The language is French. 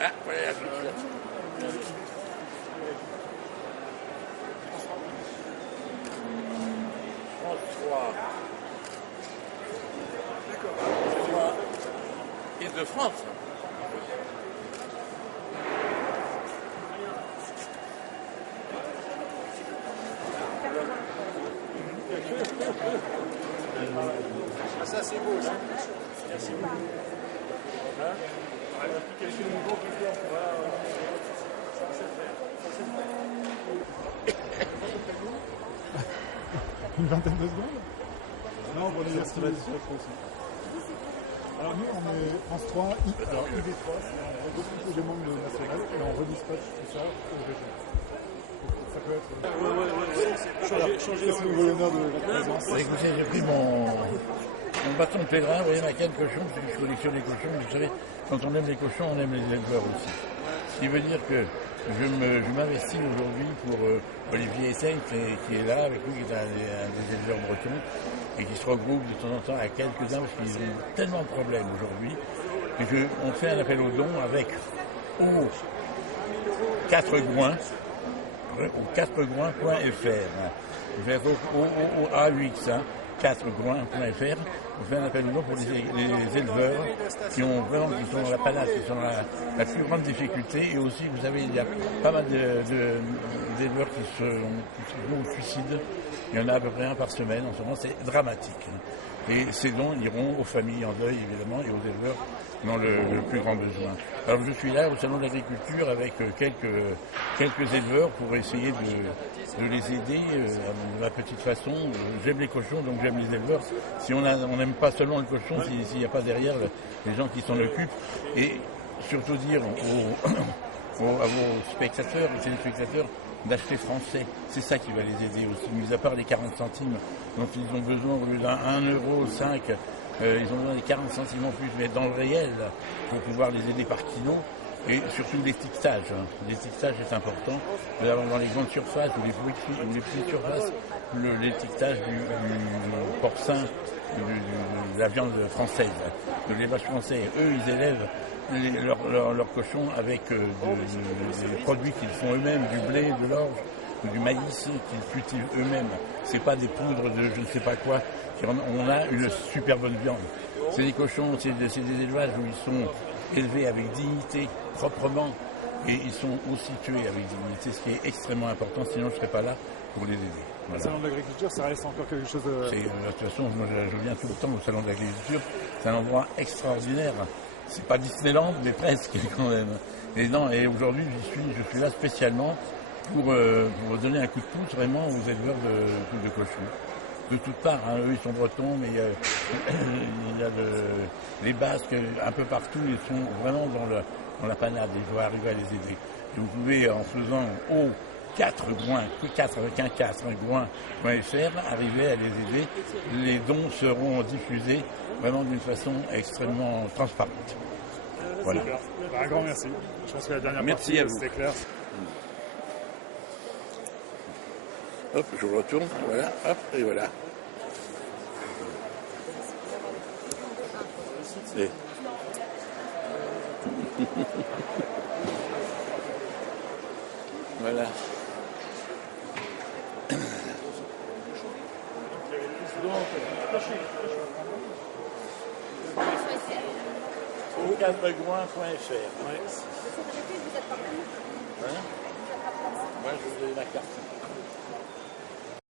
Ah, voilà la petite. François. François. Île-de-France. Ah, ça c'est beau, ça. Merci beaucoup. Hein? L'application nouveau qui fait, voilà. Ça c'est fait. Une vingtaine de secondes. Non, pour les aussi. Alors nous, on est France 3, alors IB3, c'est un regroupe des membres nationaux et on redispatche tout ça aux régions. Ça peut être... Changer si vous voulez l'honneur de votre présence. Écoutez, j'ai pris mon bâton de pèlerin, vous voyez ma canne cochon, parce que je collectionne les cochons. Vous savez, quand on aime les cochons, on aime les éleveurs aussi. Ce qui veut dire que je m'investis aujourd'hui pour Olivier Esseigne, qui est là avec nous, qui est un des éleveurs bretons, et qui se regroupe de temps en temps à quelques-uns, parce qu'ils ont tellement de problèmes aujourd'hui, et qu'on fait un appel aux dons avec aux 4 Gouins, au 4gouins.fr. Vous faites au AUX, 4gouins.fr. On fait un appel aux dons pour les éleveurs qui sont dans la panasse, qui sont dans la plus grande difficulté. Et aussi, vous savez, il y a pas mal d'éleveurs qui se vont au suicide. Il y en a à peu près un par semaine. En ce moment, c'est dramatique. Et ces dons iront aux familles en deuil, évidemment, et aux éleveurs dans le plus grand besoin. Alors je suis là au Salon de l'Agriculture avec quelques éleveurs pour essayer de les aider de ma petite façon. J'aime les cochons, donc j'aime les éleveurs. Si on n'aime pas seulement le cochon, s'il n'y a pas derrière les gens qui s'en occupent, et surtout dire à vos spectateurs, aux téléspectateurs, d'acheter français. C'est ça qui va les aider aussi, mis à part les 40 centimes dont ils ont besoin au lieu d'un 1,05 €. Ils ont besoin des 40 centimes en plus, mais dans le réel, pour pouvoir les aider par kilo, et surtout l'étiquetage. L'étiquetage est important. Dans les grandes surfaces ou les petites surfaces, l'étiquetage du porcin, de la viande française, de l'élevage français. Eux, ils élèvent leurs cochons avec des produits qu'ils font eux-mêmes, du blé, de l'orge, ou du maïs qu'ils cultivent eux-mêmes. C'est pas des poudres de je ne sais pas quoi. On a une super bonne viande. C'est des cochons, c'est des élevages où ils sont élevés avec dignité, proprement, et ils sont aussi tués avec dignité, ce qui est extrêmement important, sinon je ne serais pas là pour les aider. Voilà. Le salon de l'agriculture, ça reste encore quelque chose de... De toute façon, je viens tout le temps au salon de l'agriculture, c'est un endroit extraordinaire. C'est pas Disneyland, mais presque quand même. Et aujourd'hui, je suis là spécialement pour donner un coup de pouce vraiment aux éleveurs de cochons. De toutes parts, hein. Eux ils sont bretons, mais il y a les Basques un peu partout, ils sont vraiment dans la panade, et je dois arriver à les aider. Et vous pouvez, en faisant au 4 Gouins, 4 avec un 4, Gouin.fr, arriver à les aider. Les dons seront diffusés vraiment d'une façon extrêmement transparente. Voilà. Un grand merci. Je pense que la dernière merci partie, à vous. c'était clair. Hop, je retourne, voilà, hop, et voilà. Et... voilà. Au 4gouins.fr. Ouais. Hein? Moi, je vous donne la carte.